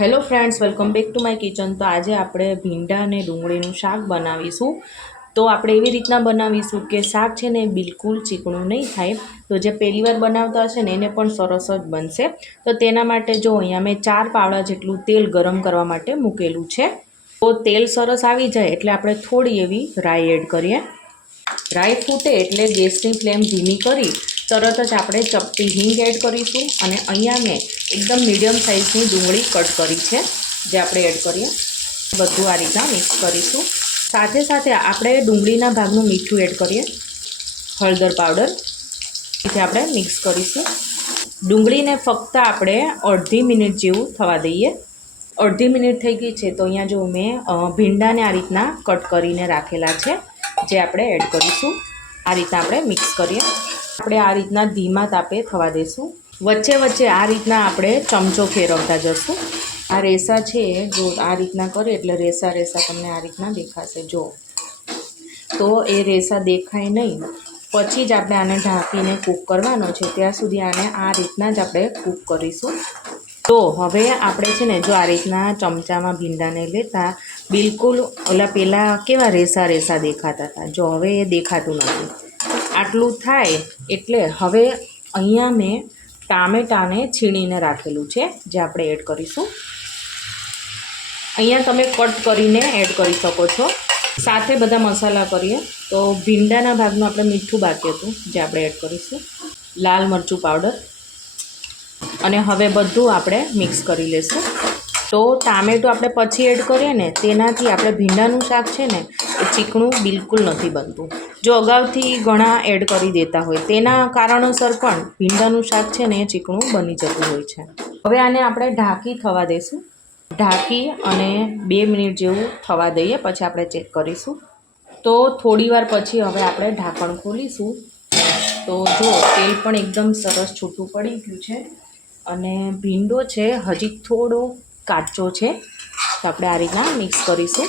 Hello friends, welcome back to my kitchen. તો આજે આપણે ભીંડા અને ડુંગળીનું શાક બનાવીશું। તો આપણે એવી રીતના બનાવીશું કે શાક છે ને બિલકુલ ચીકણું નહીં થાય। તો જે પહેલી વાર બનાવતા હશે ને એને પણ સરસ જ બનશે। તો તેના માટે જો અહીંયા મેં 4 પાવડા જેટલું તેલ ગરમ કરવા માટે મૂકેલું છે। તો તેલ સરસ આવી જાય એટલે આપણે થોડી એવી રાઈ એડ કરીએ। રાઈ ફૂટે એટલે ગેસની ફ્લેમ ધીમી કરી તરત જ આપણે ચપટી હિંગ એડ કરીશું। અને અહીંયા મેં એકદમ મીડિયમ સાઇઝની ડુંગળી કટ કરી છે જે આપણે એડ કરીએ। બધું આ રીતના મિક્સ કરીશું। સાથે સાથે આપણે ડુંગળીના ભાગનું મીઠું એડ કરીએ, હળદર પાવડર એથી આપણે મિક્સ કરીશું। ડુંગળીને ફક્ત આપણે અડધી મિનિટ જેવું થવા દઈએ। અડધી મિનિટ થઈ ગઈ છે તો અહીંયા જો મેં ભીંડાને આ રીતના કટ કરીને રાખેલા છે જે આપણે એડ કરીશું। આ રીતના આપણે મિક્સ કરીએ। આપણે આ રીતના ધીમા તાપે થવા દઈશું। વચ્ચે વચ્ચે આ રીતના આપણે ચમચો ફેરવતા જશું। આ રેસા છે જો આ રીતના કરીએ એટલે રેસા રેસા તમને આ રીતના દેખાશે। જો તો એ રેસા દેખાય નહીં પછી જ આપણે આને ઢાંકીને કૂક કરવાનો છે। ત્યાં સુધી આને આ રીતના જ આપણે કૂક કરીશું। તો હવે આપણે છે ને જો આ રીતના ચમચામાં ભીંડાને લેતા બિલકુલ ઓલા પહેલાં કેવા રેસા રેસા દેખાતા હતા, જો હવે એ દેખાતું નથી। આટલું થાય એટલે હવે અહીંયા મેં ટામેટાને છીણીને રાખેલું છે જે આપણે એડ કરીશું। અહીંયા તમે કટ કરીને એડ કરી શકો છો। સાથે બધા મસાલા કરીએ તો ભીંડાના ભાગનું આપણે મીઠું બાકી હતું જે આપણે એડ કરીશું, લાલ મરચું પાવડર, અને હવે બધું આપણે મિક્સ કરી લઈશું। તો ટામેટું આપણે પછી એડ કરીએ ને તેનાથી આપણે ભીંડાનું શાક છે ને એ ચીકણું બિલકુલ નથી બનતું। જો અગાઉથી ઘણા એડ કરી દેતા હોય તેના કારણોસર પણ ભીંડાનું શાક છે ને એ ચીકણું બની જતું હોય છે। હવે આને આપણે ઢાંકી થવા દઈશું। ઢાંકી અને 2 મિનિટ જેવું થવા દઈએ પછી આપણે ચેક કરીશું। તો થોડી વાર પછી હવે આપણે ઢાંકણ ખોલીશું। તો જો તેલ પણ એકદમ સરસ છૂટું પડી ગયું છે અને ભીંડો છે હજી થોડો કાચો છે તો આપણે આ રીતના મિક્સ કરીશું।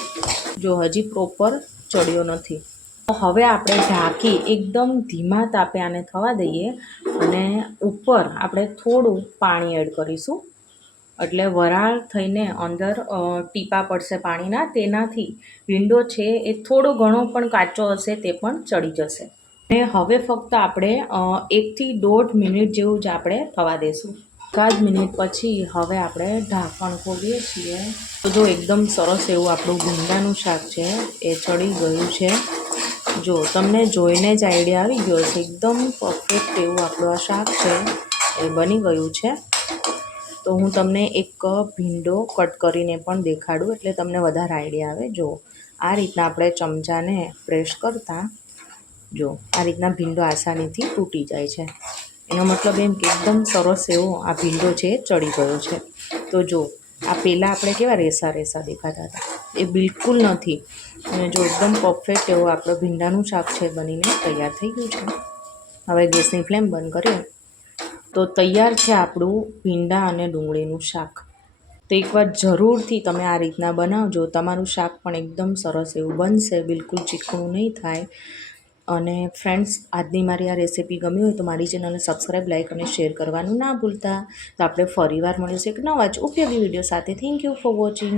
જો હજી પ્રોપર ચડ્યો નથી તો હવે આપણે ઢાંકી એકદમ ધીમા તાપે આને થવા દઈએ અને ઉપર આપણે થોડું પાણી એડ કરીશું એટલે વરાળ થઈને અંદર ટીપા પડશે પાણીના, તેનાથી ભીંડો છે એ થોડો ઘણો પણ કાચો હશે તે પણ ચડી જશે। અને હવે ફક્ત આપણે 1 થી 1.5 મિનિટ જેવું જ આપણે થવા દઈશું। 1 મિનિટ પછી હવે આપણે ઢાંકણ ખોલીએ છીએ તો જો એકદમ સરસ એવું આપણું ભીંડાનું શાક છે એ ચડી ગયું છે। જો તમને જોઈને જ આઈડિયા આવી ગયો છે, એકદમ પરફેક્ટ એવું આપણું આ શાક છે એ બની ગયું છે। તો હું તમને એક ભીંડો કટ કરીને પણ દેખાડું એટલે તમને વધારે આઈડિયા આવે। જો આ રીતના આપણે ચમચાને પ્રેસ કરતાં જો આ રીતના ભીંડો આસાનીથી તૂટી જાય છે। એનો મતલબ એમ કે એકદમ સરસ એવો આ ભીંડો છે એ ચડી ગયો છે। તો જો આ પહેલાં આપણે કેવા રેસા રેસા દેખાતા હતા એ બિલકુલ નથી। અને જો એકદમ પરફેક્ટ એવું આપણું ભીંડાનું શાક છે બનીને તૈયાર થઈ ગયું છે। હવે ગેસની ફ્લેમ બંધ કરીએ તો તૈયાર છે આપણું ભીંડા અને ડુંગળીનું શાક। તો એકવાર જરૂરથી તમે આ રીતના બનાવજો, તમારું શાક પણ એકદમ સરસ એવું બનશે, બિલકુલ ચીકણું નહીં થાય। અને ફ્રેન્ડ્સ, આજની મારી આ રેસીપી ગમી હોય તો મારી ચેનલને સબસ્ક્રાઈબ, લાઇક અને શેર કરવાનું ના ભૂલતા। તો આપણે ફરીવાર મળીશું એક નવા જ ઉપયોગી વિડીયો સાથે। Thank you for watching.